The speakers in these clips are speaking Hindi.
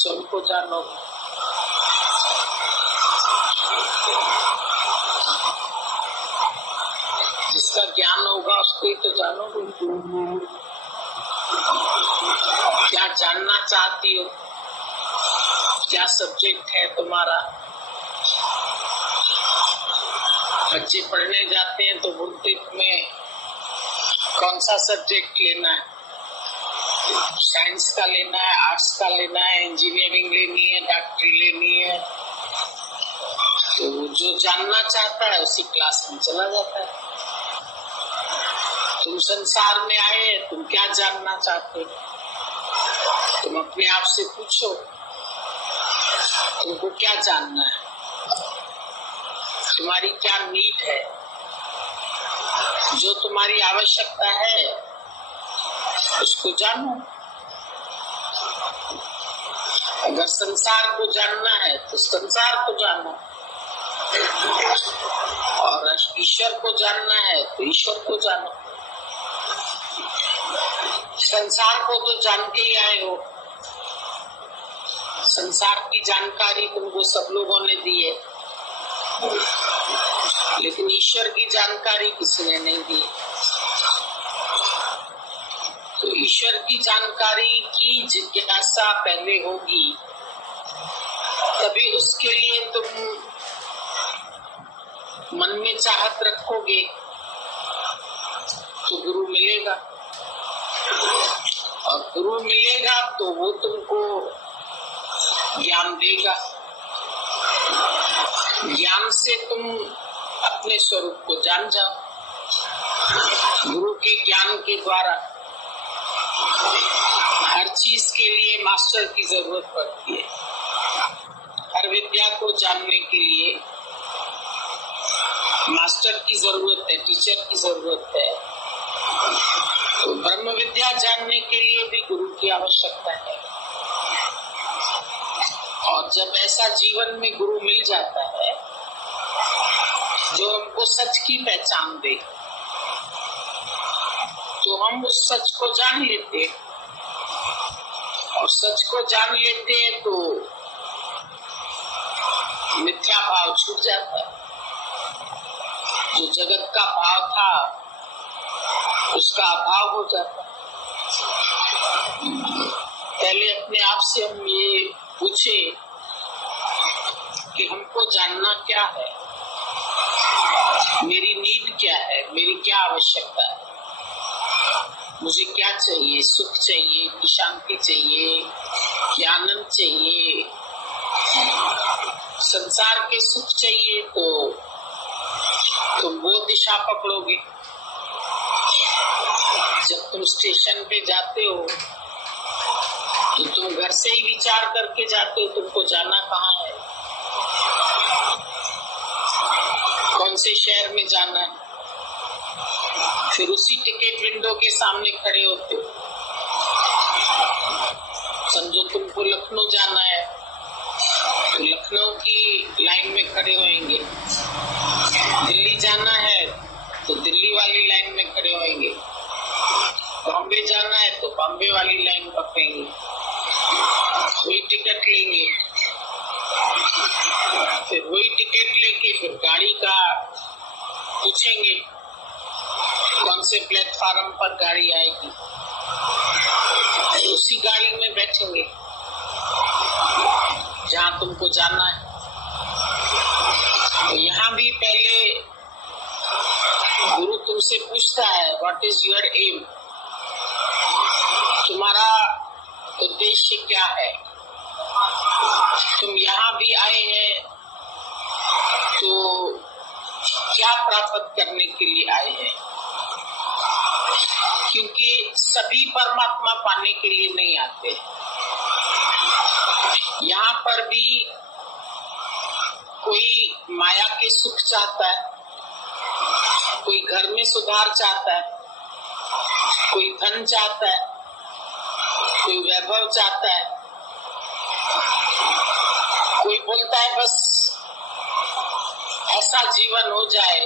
स्वयं को जानो। जिसका ज्ञान होगा उसको ही तो जानोगे। क्या जानना चाहती हो, क्या सब्जेक्ट है तुम्हारा। बच्चे पढ़ने जाते हैं तो बोलते में कौन सा सब्जेक्ट लेना है, साइंस का लेना है, आर्ट्स का लेना है, इंजीनियरिंग लेनी है, डॉक्टरी लेनी है। तो जो जानना चाहता है उसी क्लास में चला जाता है। तुम संसार में आए, तुम क्या जानना चाहते हो? तुम अपने आप से पूछो, तुमको क्या जानना है, तुम्हारी क्या नीड है, जो तुम्हारी आवश्यकता है उसको जानो। अगर संसार को जानना है तो संसार को जानो, और ईश्वर को जानना है तो ईश्वर को जानो। संसार को तो जान के ही आए हो, संसार की जानकारी तुमको सब लोगों ने दी है, लेकिन ईश्वर की जानकारी किसी ने नहीं दी। तो ईश्वर की जानकारी की जिज्ञासा पहले होगी, तभी उसके लिए तुम मन में चाहत रखोगे तो गुरु मिलेगा, और गुरु मिलेगा तो वो तुमको ज्ञान देगा। ज्ञान से तुम अपने स्वरूप को जान जाओ। गुरु के ज्ञान के द्वारा हर चीज के लिए मास्टर की जरूरत पड़ती है। हर विद्या को जानने के लिए मास्टर की जरूरत है, टीचर की जरूरत है। तो ब्रह्म विद्या जानने के लिए भी गुरु की आवश्यकता है। और जब ऐसा जीवन में गुरु मिल जाता है जो हमको सच की पहचान दे, तो हम उस सच को जान लेते हैं, और सच को जान लेते हैं तो मिथ्या भाव छूट जाता है। जो जगत का भाव था उसका अभाव हो जाता है। पहले अपने आप से हम ये पूछे कि हमको जानना क्या है, मेरी नीड क्या है, मेरी क्या आवश्यकता है, मुझे क्या चाहिए, सुख चाहिए कि शांति चाहिए कि आनंद चाहिए। संसार के सुख चाहिए तो तुम वो दिशा पकड़ोगे। जब तुम स्टेशन पे जाते हो तो तुम घर से ही विचार करके जाते हो तुमको जाना कहाँ है, कौन से शहर में जाना है। फिर उसी टिकट विंडो के सामने खड़े होते हो। समझो तुमको लखनऊ जाना है तो लखनऊ की लाइन में खड़े होएंगे, दिल्ली जाना है तो दिल्ली वाली लाइन में खड़े होएंगे, बॉम्बे जाना है तो बॉम्बे वाली लाइन पकड़ेंगे, वही टिकट लेंगे। फिर वही टिकट लेके फिर गाड़ी का पूछेंगे कौन से प्लेटफार्म पर गाड़ी आएगी, उसी गाड़ी में बैठेंगे जहाँ तुमको जाना है। तो यहाँ भी पहले गुरु तुमसे पूछता है व्हाट इज योर एम, तुम्हारा उद्देश्य क्या है। तुम यहाँ भी आए हैं तो क्या प्राप्त करने के लिए आए हैं, क्योंकि सभी परमात्मा पाने के लिए नहीं आते। यहाँ पर भी कोई माया के सुख चाहता है, कोई घर में सुधार चाहता है, कोई धन चाहता है, कोई वैभव चाहता है, कोई बोलता है बस ऐसा जीवन हो जाए,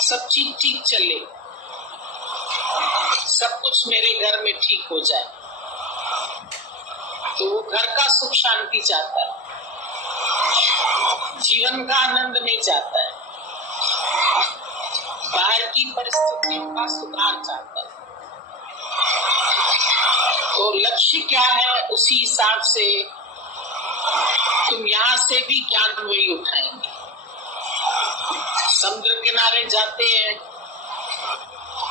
सब ठीक ठीक चले, सब कुछ मेरे घर में ठीक हो जाए। तो वो घर का सुख शांति चाहता है, जीवन का आनंद नहीं चाहता है, बाहर की परिस्थितियों का सुधार चाहता है। तो लक्ष्य क्या है, उसी हिसाब से तुम यहाँ से भी ज्ञान वही उठाएंगे। समुद्र किनारे जाते हैं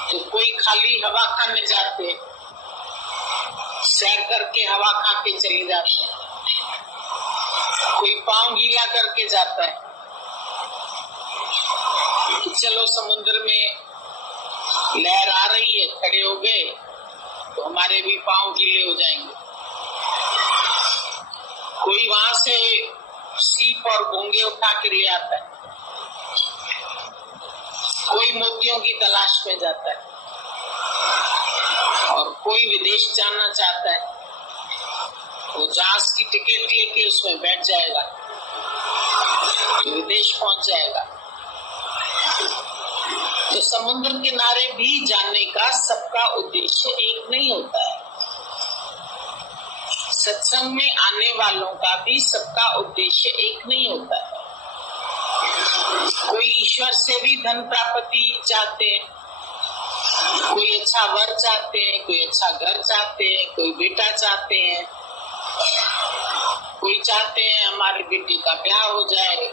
तो कोई खाली हवा खाने जाते, सैर करके हवा खा के चले जाते हैं, कोई पांव गीला करके जाता है कि चलो समुद्र में लहर आ रही है, खड़े हो गए तो हमारे भी पांव गीले हो जाएंगे। कोई वहां से सीप और घोंगे उठा के ले आता है, कोई मोतियों की तलाश में जाता है, और कोई विदेश जाना चाहता है, वो जहाज की टिकट लेके उसमें बैठ जाएगा तो विदेश पहुंच जाएगा। तो समुद्र किनारे भी जाने का सबका उद्देश्य एक नहीं होता है। सत्संग में आने वालों का भी सबका उद्देश्य एक नहीं होता है। कोई ईश्वर से भी धन प्राप्ति चाहते हैं, कोई अच्छा वर चाहते हैं, कोई अच्छा घर चाहते हैं, कोई बेटा चाहते हैं, कोई चाहते हैं हमारे बेटे का ब्याह हो जाए,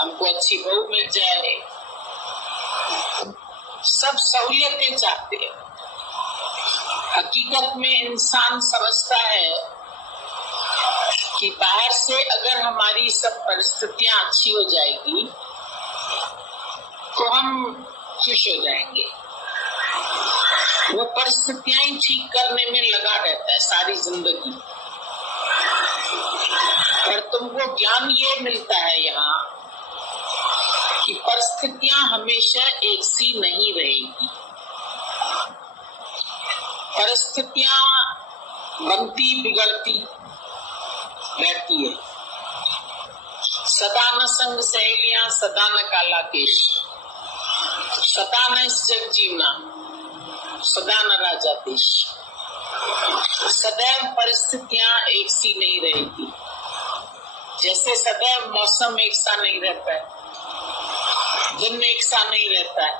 हमको अच्छी बहू मिल जाए, सब सहूलियतें चाहते हैं। हकीकत में इंसान समझता है कि बाहर से अगर हमारी सब परिस्थितियां अच्छी हो जाएगी तो हम खुश हो जाएंगे। वो परिस्थितियां ही ठीक करने में लगा रहता है सारी जिंदगी। पर तुमको ज्ञान ये मिलता है यहाँ कि परिस्थितियां हमेशा एक सी नहीं रहेगी। परिस्थितियां बनती बिगड़ती रहती है। सदा न संग सहेलियां, सदा न काला केश, सदा न इस जग जीवना, सदा न राजा देश। सदैव परिस्थितियां एक सी नहीं रहेगी। जैसे सदैव मौसम एक सा नहीं रहता है, दिन एक सा नहीं रहता है,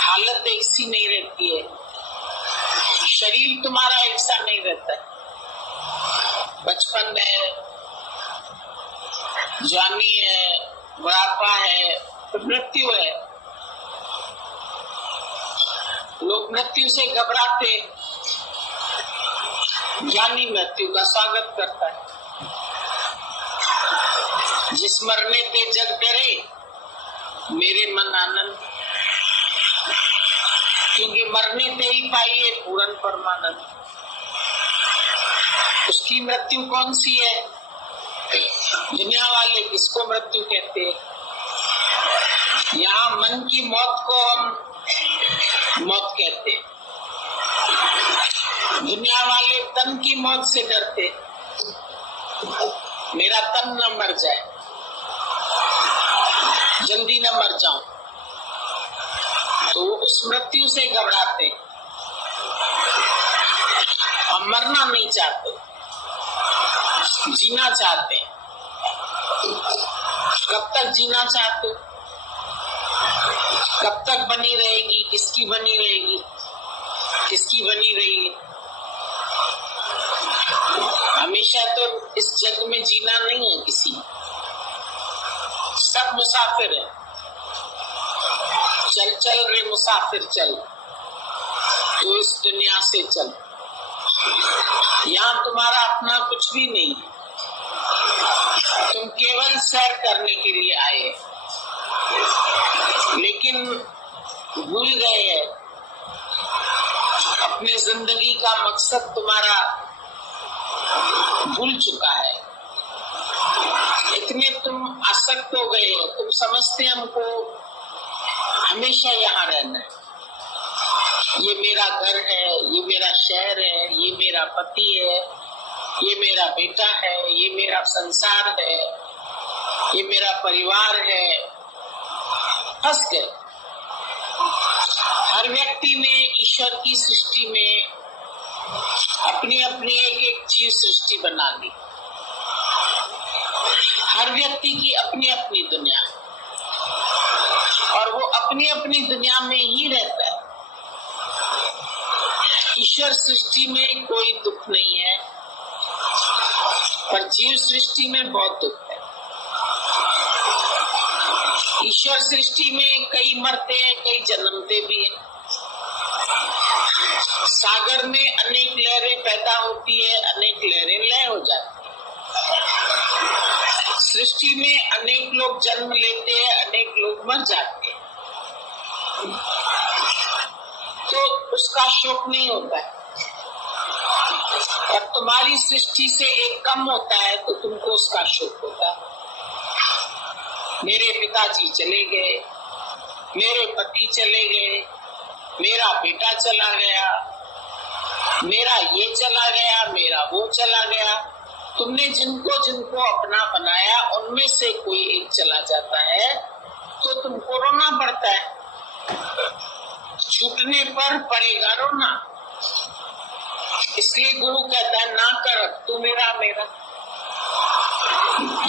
हालत एक सी नहीं रहती है, शरीर तुम्हारा एक सा नहीं रहता है। बचपन है, जवानी है, बुढ़ापा है, तो मृत्यु है। लोग मृत्यु से घबराते, ज्ञानी मृत्यु का स्वागत करता है। जिस मरने पे जग डरे, मेरे मन आनंद, क्योंकि मरने पे ही पाइए पूर्ण परमानंद। उसकी मृत्यु कौन सी है? दुनिया वाले किसको मृत्यु कहते हैं? यहाँ मन की मौत को हम मौत कहते हैं। दुनिया वाले तन की मौत से डरते, मेरा तन न मर जाए, जल्दी न मर जाऊं, तो उस मृत्यु से घबराते। हम मरना नहीं चाहते, जीना चाहते। कब तक जीना चाहते? कब तक बनी रहेगी? किसकी बनी रहेगी? किसकी बनी रही है? हमेशा तो इस जग में जीना नहीं है किसी। सब मुसाफिर है। चल चल रे मुसाफिर चल, तो इस दुनिया से चल। यहाँ तुम्हारा अपना कुछ भी नहीं है, तुम केवल सैर करने के लिए आए, लेकिन भूल गए हैं अपने जिंदगी का मकसद तुम्हारा भूल चुका है। इतने तुम आसक्त हो गए हो, तुम समझते हमको हमेशा यहाँ रहना है, ये मेरा घर है, ये मेरा शहर है, ये मेरा पति है, ये मेरा बेटा है, ये मेरा संसार है, ये मेरा परिवार है। फंस गए। हर व्यक्ति ने ईश्वर की सृष्टि में अपनी अपनी एक एक जीव सृष्टि बना ली। हर व्यक्ति की अपनी अपनी दुनिया और वो अपनी अपनी दुनिया में ही रहता है। ईश्वर सृष्टि में कोई दुख नहीं है, पर जीव सृष्टि में बहुत दुख है। ईश्वर सृष्टि में कई मरते हैं, कई जन्मते भी हैं। सागर में अनेक लहरें पैदा होती है, अनेक लहरें लय हो जाती है। सृष्टि में अनेक लोग जन्म लेते हैं, अनेक लोग मर जाते हैं, तो उसका शोक नहीं होता है। और तुम्हारी सृष्टि से एक कम होता है तो तुमको उसका शोक होता है। मेरे पिताजी चले गए, मेरे पति चले गए, मेरा बेटा चला गया, मेरा ये चला गया, मेरा वो चला गया। तुमने जिनको जिनको अपना बनाया उनमें से कोई एक चला जाता है तो तुमको रोना पड़ता है। छूटने पर पड़ेगा रोना। इसलिए गुरु कहता है ना कर तू मेरा मेरा।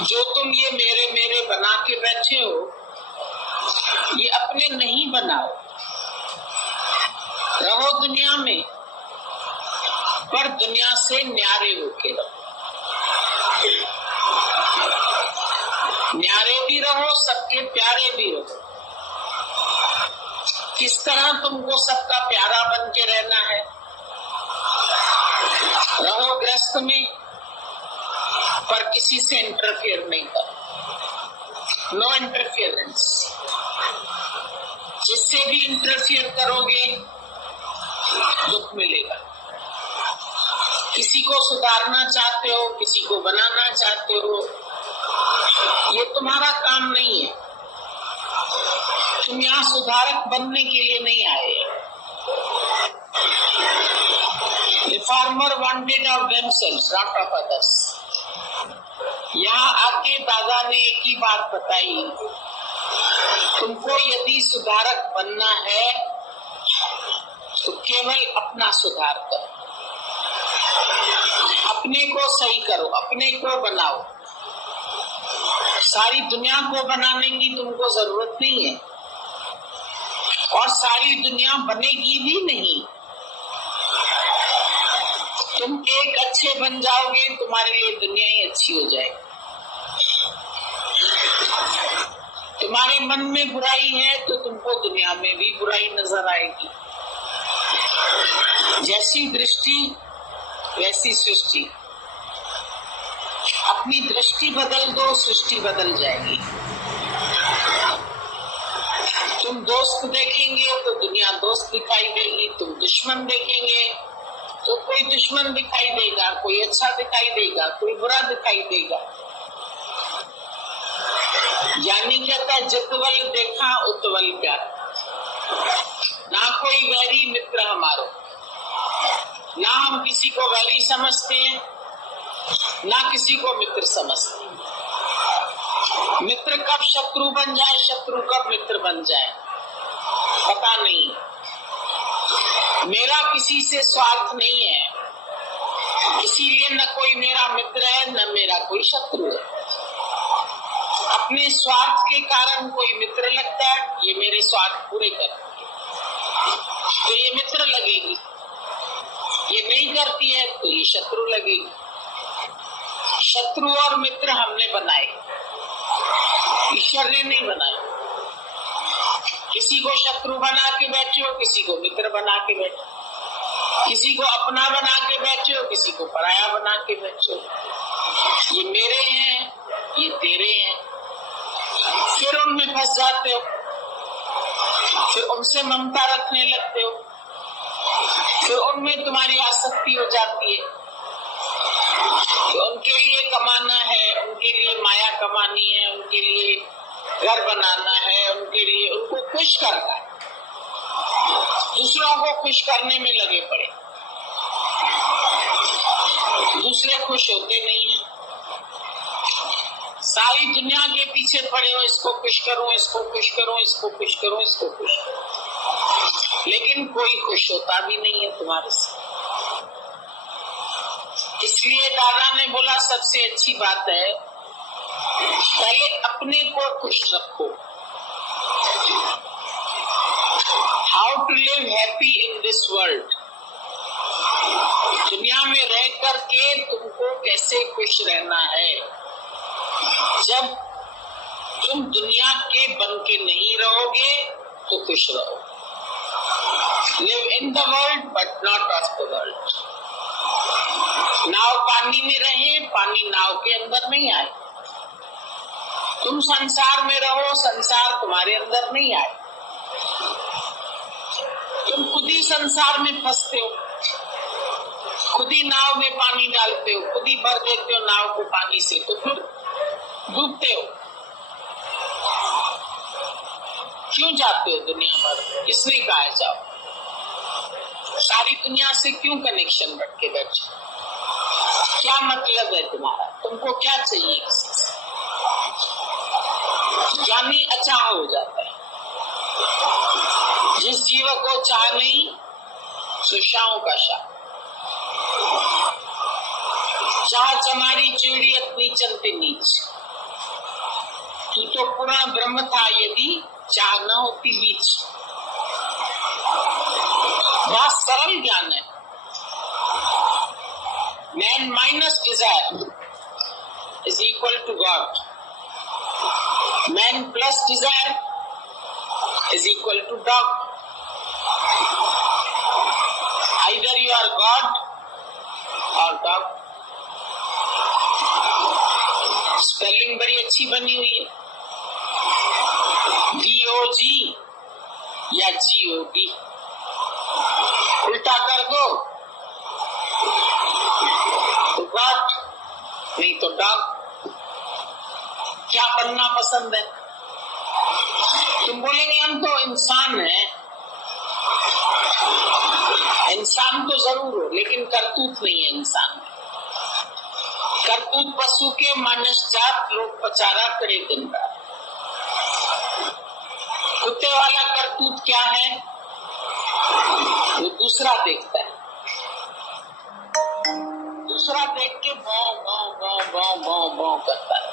जो तुम ये मेरे मेरे बना के बैठे हो, ये अपने नहीं बनाओ। रहो दुनिया में, पर दुनिया से न्यारे होके रहो। न्यारे भी रहो, सबके प्यारे भी रहो। किस तरह तुमको सबका प्यारा बन के रहना है? रहो ग्रस्त में, पर किसी से इंटरफेयर नहीं करो। No interference. जिससे भी इंटरफियर करोगे दुख मिलेगा। किसी को सुधारना चाहते हो, किसी को बनाना चाहते हो, ये तुम्हारा काम नहीं है। तुम यहाँ सुधारक बनने के लिए नहीं आए। Reformer wanted of themselves, not of others. यहाँ आके दादा ने एक ही बात बताई, तुमको यदि सुधारक बनना है तो केवल अपना सुधार करो, अपने को सही करो, अपने को बनाओ। सारी दुनिया को बनाने की तुमको जरूरत नहीं है और सारी दुनिया बनेगी भी नहीं। तुम एक अच्छे बन जाओगे, तुम्हारे लिए दुनिया ही अच्छी हो जाएगी। तुम्हारे मन में बुराई है तो तुमको दुनिया में भी बुराई नजर आएगी। जैसी दृष्टि वैसी सृष्टि। अपनी दृष्टि बदल दो, सृष्टि बदल जाएगी। तुम दोस्त देखेंगे तो दुनिया दोस्त दिखाई देगी, तुम दुश्मन देखेंगे तो कोई दुश्मन दिखाई देगा, कोई अच्छा दिखाई देगा, कोई बुरा दिखाई देगा। ज्ञानी कहता है जितवल देखा उतवल प्यार। ना कोई वैरी मित्र हमारो, ना हम किसी को वैरी समझते हैं, ना किसी को मित्र समझते हैं। मित्र कब शत्रु बन जाए, शत्रु कब मित्र बन जाए, पता नहीं। मेरा किसी से स्वार्थ नहीं है, इसीलिए न कोई मेरा मित्र है न मेरा कोई शत्रु है। अपने स्वार्थ के कारण कोई मित्र लगता है, ये मेरे स्वार्थ पूरे करती है तो ये मित्र लगेगी, ये नहीं करती है तो ये शत्रु लगेगी। शत्रु और मित्र हमने बनाए, ईश्वर ने नहीं बनाए। किसी को शत्रु बना के बैठे हो, किसी को मित्र बना के बैठे हो, किसी को अपना बना के बैठे हो, किसी को पराया बना के बैठे हो। ये मेरे हैं, ये तेरे हैं। फिर उनमें फंस जाते हो, फिर उनसे ममता रखने लगते हो, फिर उनमें तुम्हारी आसक्ति हो जाती है। तो उनके लिए कमाना है, उनके लिए माया कमानी है, उनके लिए घर बनाना है, उनके लिए उनको खुश करना है। दूसरों को खुश करने में लगे पड़े, दूसरे खुश होते नहीं है। सारी दुनिया के पीछे पड़े हो, इसको खुश करूं, इसको खुश करूं, इसको खुश करूं, इसको खुश करूं, लेकिन कोई खुश होता भी नहीं है तुम्हारे से। इसलिए दादा ने बोला सबसे अच्छी बात है पहले अपने को खुश रखो। How to live happy in this world, दुनिया में रह करके तुमको कैसे खुश रहना है। जब तुम दुनिया के बन के नहीं रहोगे तो खुश रहो। Live in the world but not of the world. नाव पानी में रहे, पानी नाव के अंदर नहीं आए। तुम संसार में रहो, संसार तुम्हारे अंदर नहीं आए। तुम खुद ही संसार में फंसते हो, खुद ही नाव में पानी डालते हो, खुद ही भर देते हो नाव को पानी से, तो फिर डूबते हो। क्यों जाते हो दुनिया भर? किसने कहा जाओ? सारी दुनिया से क्यों कनेक्शन रख के बैठे? क्या मतलब है तुम्हारा? तुमको क्या चाहिए किसी से? ज्ञानी अचाह हो जाता है। जिस जीव को चाह नहीं सो शाओं का शाह। चाह चमारी चिड़ी अपनी चलते नीच। तू तो पूर्ण ब्रह्म था यदि चाह न होती बीच। बहुत सरल ज्ञान है। Man minus desire is equal to God. Man plus desire is equal to dog. Either you are God और डॉग। स्पेलिंग बड़ी अच्छी बनी हुई है, DOG या GOD। उल्टा कर दो तो गॉड, नहीं तो डॉग। क्या बनना पसंद है? तुम बोलेंगे हम तो इंसान हैं। इंसान तो जरूर हो, लेकिन करतूत नहीं है इंसान में। करतूत पशु के मानस जात लोग पचारा करे दिन रात। कुत्ते वाला करतूत क्या है? वो दूसरा देखता है, दूसरा देख के भौं भौं भौं भौं भौं भौं करता है।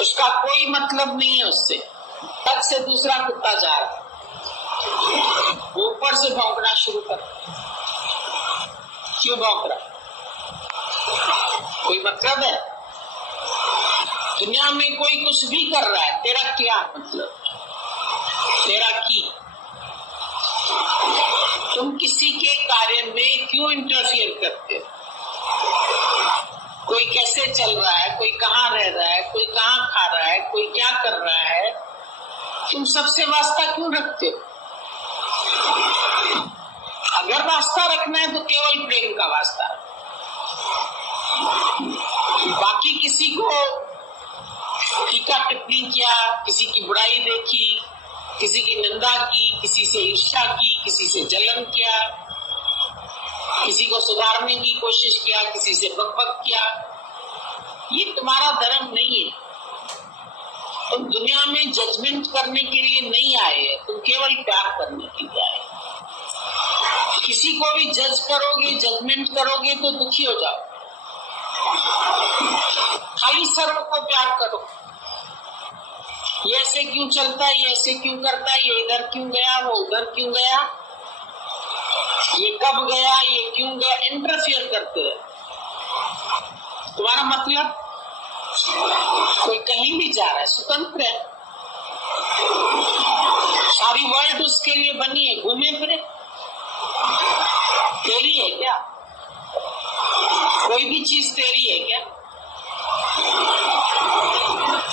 उसका कोई मतलब नहीं है उससे। तब से दूसरा कुत्ता जा रहा है, ऊपर से भौंकना शुरू कर। क्यों भौंक रहा? कोई मतलब है? दुनिया में कोई कुछ भी कर रहा है, तेरा क्या मतलब? तेरा की? तुम किसी के कार्य में क्यों इंटरफियर करते हो? कोई कैसे चल रहा है, कोई कहाँ रह रहा है, कोई कहाँ खा रहा है, कोई क्या कर रहा है, तुम सबसे वास्ता क्यों रखते हो? अगर वास्ता रखना है तो केवल प्रेम का वास्ता। बाकी किसी को टीका टिप्पणी किया, किसी की बुराई देखी, किसी की निंदा की, किसी से ईर्ष्या की, किसी से जलन किया, किसी को सुधारने की कोशिश किया, किसी से बकबक किया, ये तुम्हारा धर्म नहीं है। तुम दुनिया में जजमेंट करने के लिए नहीं आए, तुम केवल प्यार करने के लिए आए। किसी को भी जज करोगे, जजमेंट करोगे तो दुखी हो जाओ। खाली सर्व को प्यार करो। ये ऐसे क्यों चलता है, ये ऐसे क्यों करता है, ये इधर क्यों गया, वो उधर क्यों गया, ये कब गया, ये क्यों गया, इंटरफियर करते हैं। तुम्हारा मतलब? कोई कहीं भी जा रहा है, स्वतंत्र है, सारी वर्ल्ड उसके लिए बनी है, घूमे फिरे। तेरी है क्या? कोई भी चीज तेरी है क्या?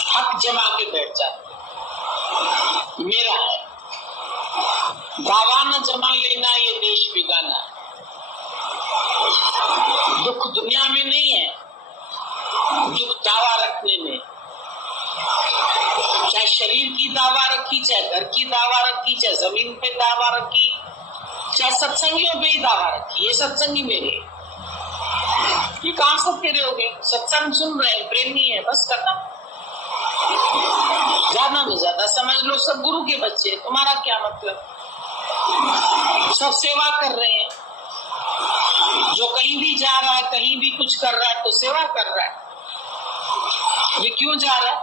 हक जमा के बैठ जाते, मेरा है। दावा न जमा लेना, ये देश बिगाना। दुख दुनिया में नहीं है, दुख दावा रखने में। चाहे शरीर की दावा रखी, चाहे घर की दावा रखी, चाहे जमीन पे दावा रखी, चाहे सत्संगियों पे ही दावा रखी। ये सत्संगी मेरे, ये कहां से तेरे हो गए? सत्संग सुन रहे हैं, प्रेम नहीं है, बस खत्म। ज्यादा में ज्यादा समझ लो सब गुरु के बच्चे, तुम्हारा क्या मतलब? सब सेवा कर रहे हैं, जो कहीं भी जा रहा है, कहीं भी कुछ कर रहा है तो सेवा कर रहा है। ये क्यों जा रहा है?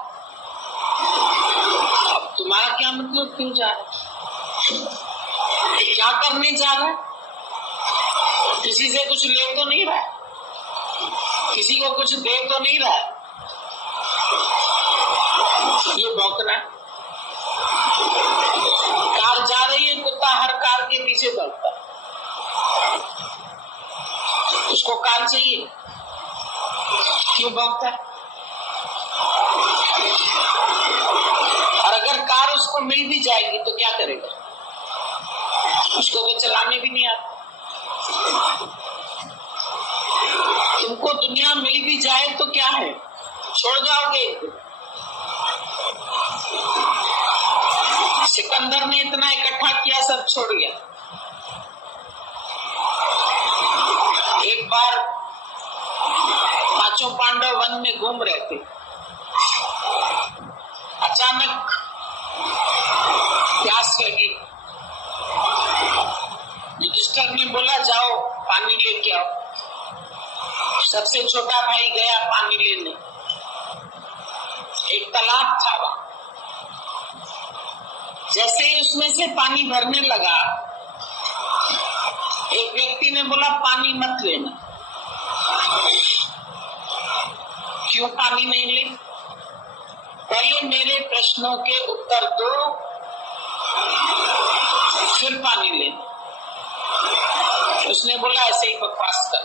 अब तुम्हारा क्या मतलब क्यों जा रहा है? क्या करने जा रहा है? किसी से कुछ ले तो नहीं रहा है, किसी को कुछ दे तो नहीं रहा है, ये भौंकना है। कार जा रही है, कुत्ता हर कार के पीछे दौड़ता है, उसको कार चाहिए, क्यों भौंकता है? और अगर कार उसको मिल भी जाएगी तो क्या करेगा? उसको तो चलाने भी नहीं आता। तुमको दुनिया मिल भी जाए तो क्या है, छोड़ जाओगे एक दिन। सिकंदर ने इतना इकट्ठा किया, सब छोड़ गया। एक बार पांचों पांडव वन में घूम रहे थे, अचानक प्यास लगी। युधिष्ठिर ने बोला जाओ पानी लेके आओ। सबसे छोटा भाई गया पानी लेने। एक तालाब था वहां। जैसे ही उसमें से पानी भरने लगा, एक व्यक्ति ने बोला पानी मत लेना। क्यों पानी नहीं ले? पहले मेरे प्रश्नों के उत्तर दो, फिर पानी लेना। उसने बोला ऐसे ही बकवास कर।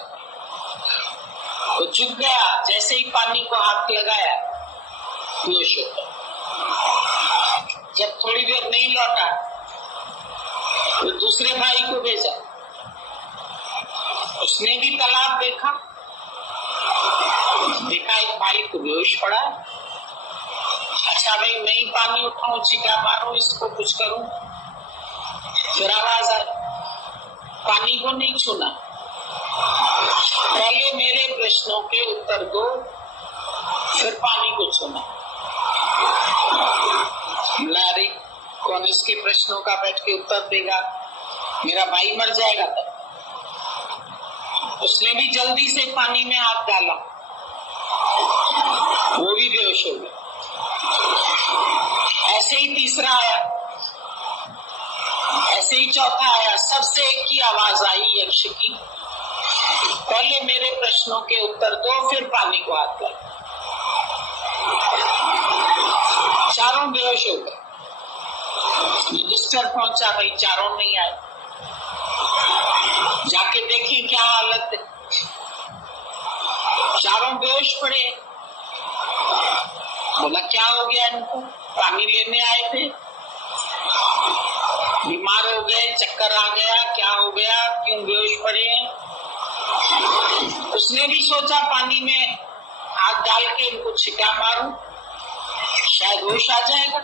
वो झुक गया, जैसे ही पानी को हाथ लगाया बेहोश हो गया। जब थोड़ी देर नहीं लौटा तो दूसरे भाई को भेजा। उसने भी तालाब देखा, एक भाई को बेहोश पड़ा। अच्छा भाई मैं ही पानी उठाऊं, छींटा मारूं, इसको कुछ करूं। फिर आवाज आई, पानी को नहीं छूना, पहले मेरे प्रश्नों के उत्तर दो, फिर पानी को छूना। अरे कौन इसके प्रश्नों का बैठ के उत्तर देगा, मेरा भाई मर जाएगा तब। उसने भी जल्दी से पानी में हाथ डाला, वो भी बेहोश हो गया। ऐसे ही तीसरा आया, ऐसे ही चौथा आया। सबसे एक ही आवाज आई यक्ष की, पहले मेरे प्रश्नों के उत्तर दो, फिर पानी को हाथ डालो। चारों बेहोश हो गए। युधिष्ठिर पहुंचा, भाई चारों नहीं आए, जाके देखे क्या हालत है। चारों बेहोश पड़े। बोला क्या हो गया इनको? पानी लेने आए थे, बीमार हो गए, चक्कर आ गया, क्या हो गया, क्यों बेहोश पड़े? उसने भी सोचा पानी में हाथ डाल के इनको छिका मारूं, शायद होश आ जाएगा।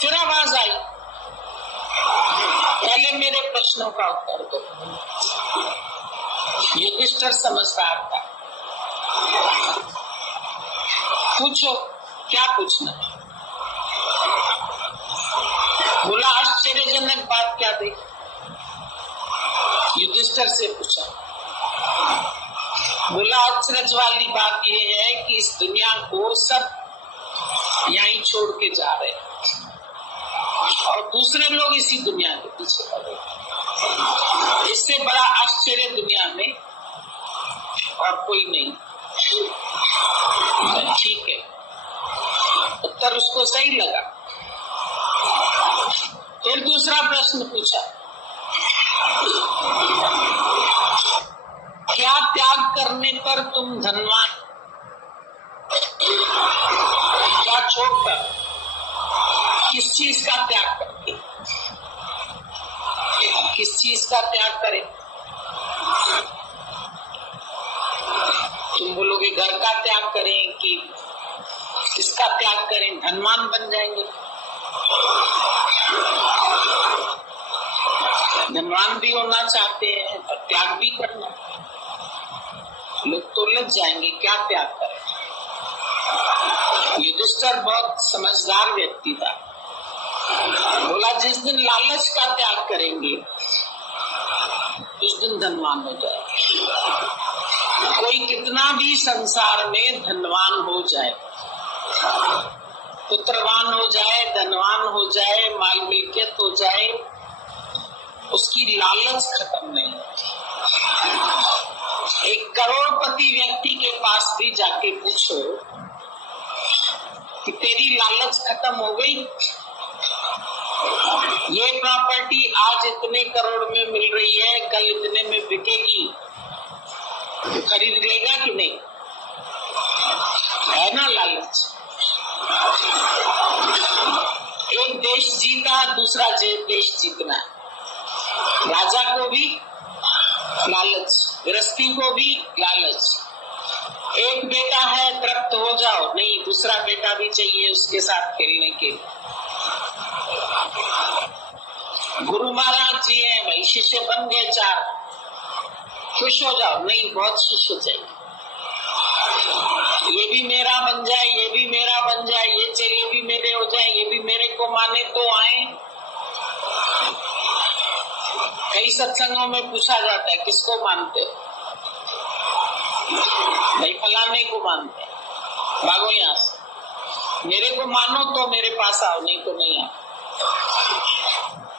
फिर आवाज आई, पहले मेरे प्रश्नों का उत्तर दो। युधिष्ठिर समझदार था, पूछो क्या पूछना। बोला आश्चर्यजनक बात क्या देखी? युधिष्ठिर से पूछा। बोला अचरज वाली बात यह है कि इस दुनिया को सब यहीं छोड़ के जा रहे हैं और दूसरे लोग इसी दुनिया के पीछे पड़ रहे हैं। इससे बड़ा आश्चर्य दुनिया में और कोई नहीं। ठीक है, उत्तर उसको सही लगा। फिर दूसरा प्रश्न पूछा, क्या त्याग करने पर तुम धनवान? क्या छोड़कर, किस चीज का त्याग करके? किस चीज का त्याग करें? तुम बोलोगे घर का त्याग करें कि किसका त्याग करें? धनवान बन जाएंगे। धनवान भी होना चाहते हैं और त्याग भी करना, लोग तो लग जाएंगे क्या त्याग करें। युधिष्ठिर बहुत समझदार व्यक्ति था। बोला जिस दिन लालच का त्याग करेंगे उस दिन धनवान हो जाए। कोई कितना भी संसार में धनवान हो जाए, पुत्रवान हो जाए, धनवान हो जाए, माल मिल्कियत हो जाए, उसकी लालच खत्म नहीं होती। एक करोड़पति व्यक्ति के पास भी जाके पूछो कि तेरी लालच खत्म हो गई? ये प्रॉपर्टी आज इतने करोड़ में मिल रही है, कल इतने में बिकेगी, तो खरीद लेगा कि नहीं? है ना लालच। एक देश जीता, दूसरा देश जीतना है। राजा को भी लालच, गृहस्थी को भी लालच। एक बेटा है, तृप्त हो जाओ, नहीं दूसरा बेटा भी चाहिए उसके साथ खेलने के। गुरु महाराज जी हैं भाई, शिष्य बन गए 4, खुश हो जाओ, नहीं बहुत शिष्य चाहिए, ये भी मेरा बन जाए, ये भी मेरा बन जाए, ये चेले भी मेरे हो जाए, ये भी मेरे को माने तो आए। कई सत्संगों में पूछा जाता है किसको मानते हो? भाई फलाने को मानते हैं, भागो यहाँ से, मेरे को मानो तो मेरे पास आओ, नहीं तो नहीं आओ।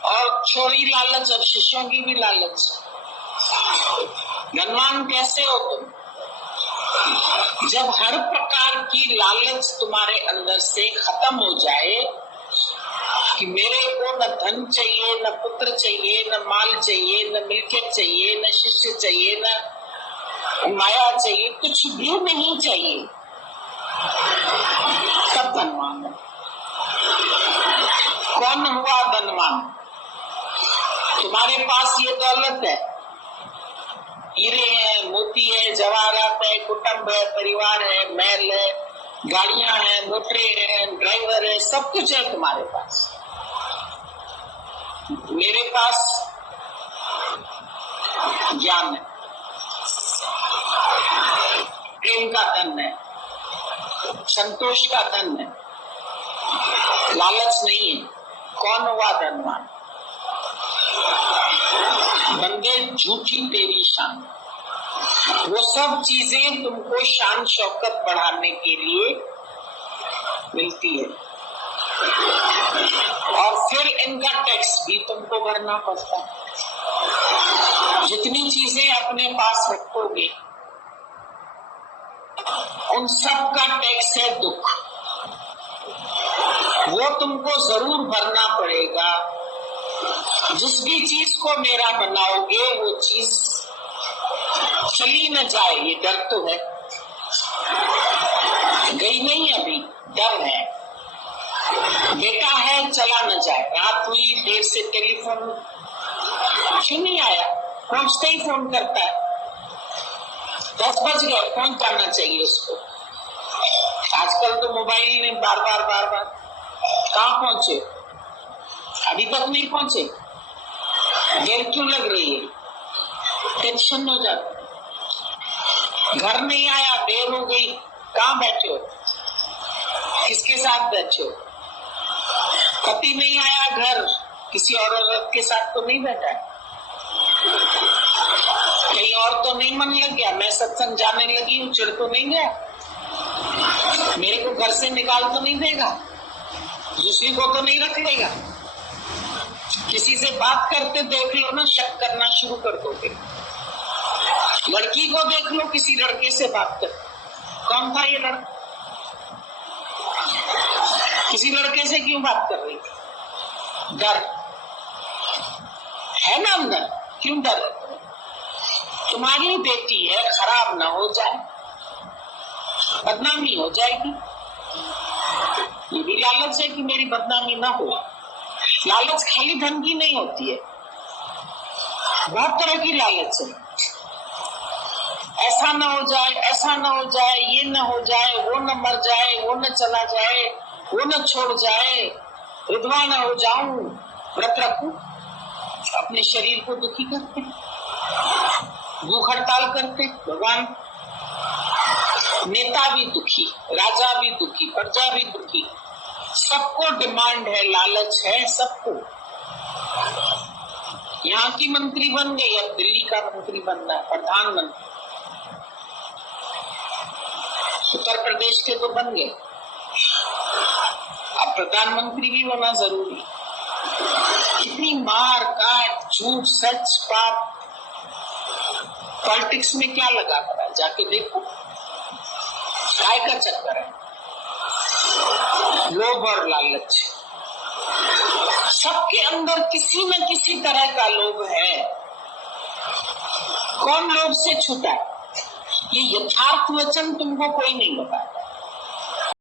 और छोड़ी लालच, अब शिष्यों की भी लालच। धनवान कैसे हो तुम? जब हर प्रकार की लालच तुम्हारे अंदर से खत्म हो जाए कि मेरे को न धन चाहिए, न पुत्र चाहिए, न माल चाहिए, न मिल्कियत चाहिए, न शिष्य चाहिए, न माया चाहिए, कुछ भी नहीं चाहिए, तब धनवान हो। कौन हुआ धनवान? तुम्हारे पास ये दौलत है, हीरे हैं, मोती है, जवाहरात है, कुटुंब है, परिवार है, महल है, गाड़ियां हैं, मोटरे हैं, ड्राइवर है, सब कुछ है तुम्हारे पास। मेरे पास ज्ञान है, प्रेम का धन है, संतोष का धन है, लालच नहीं है। कौन हुआ धनवान? बंदे झूठी तेरी शान। वो सब चीजें तुमको शान शौकत बढ़ाने के लिए मिलती है, और फिर इनका टैक्स भी तुमको भरना पड़ता है। जितनी चीजें अपने पास रखोगे उन सब का टैक्स है दुख, वो तुमको जरूर भरना पड़ेगा। जिस भी चीज को मेरा बनाओगे वो चीज चली न जाए, ये डर तो है, गई नहीं अभी, डर है। बेटा है चला न जाए, रात हुई देर से टेलीफोन क्यों नहीं आया, पहुंचते ही फोन करता है, 10 बज गए, फोन करना चाहिए उसको। आजकल तो मोबाइल ने बार बार कहाँ पहुंचे, अभी तक नहीं पहुंचे, देर क्यों लग रही है, टेंशन हो जाता। घर नहीं आया, देर हो गई, कहाँ बैठे हो, किसके साथ बैठे हो? पति नहीं आया घर, किसी और औरत के साथ तो नहीं बैठा, कहीं और तो नहीं मन लग गया, मैं सत्संग जाने लगी हूँ, चिढ़ तो नहीं गया, मेरे को घर से निकाल तो नहीं देगा, दूसरी को तो नहीं रख लेगा। किसी से बात करते देख लो ना, शक करना शुरू कर दोगे। लड़की को देख लो, किसी लड़के से बात कर, कौन था ये लड़का, किसी लड़के से क्यों बात कर रही थी? डर है ना अंदर, क्यों डर? तुम्हारी बेटी है, खराब ना हो जाए, बदनामी हो जाएगी, ये भी लालच है कि मेरी बदनामी ना हो। लालच खाली धन की नहीं होती है, बहुत तरह की लालच है। ऐसा ना हो जाए, ऐसा ना हो जाए, ये ना हो जाए, वो न मर जाए, वो न चला जाए, वो न छोड़ जाए, विधवा न हो जाऊं, व्रत रखूं, अपने शरीर को दुखी करते, भूख हड़ताल करते। भगवान, नेता भी दुखी, राजा भी दुखी, प्रजा भी दुखी, सबको डिमांड है, लालच है सबको। यहाँ की मंत्री बन गए या दिल्ली का मंत्री बनना है, प्रधानमंत्री। उत्तर प्रदेश के तो बन गए, अब प्रधानमंत्री भी होना जरूरी। कितनी मार काट, झूठ सच पाप, पॉलिटिक्स में क्या लगा पड़ा है, जाके देखो। काय का चक्कर है, लोभ और लालच। सबके अंदर किसी न किसी तरह का लोभ है। कौन लोभ से छूटा है, ये यथार्थ वचन तुमको कोई नहीं बताएगा।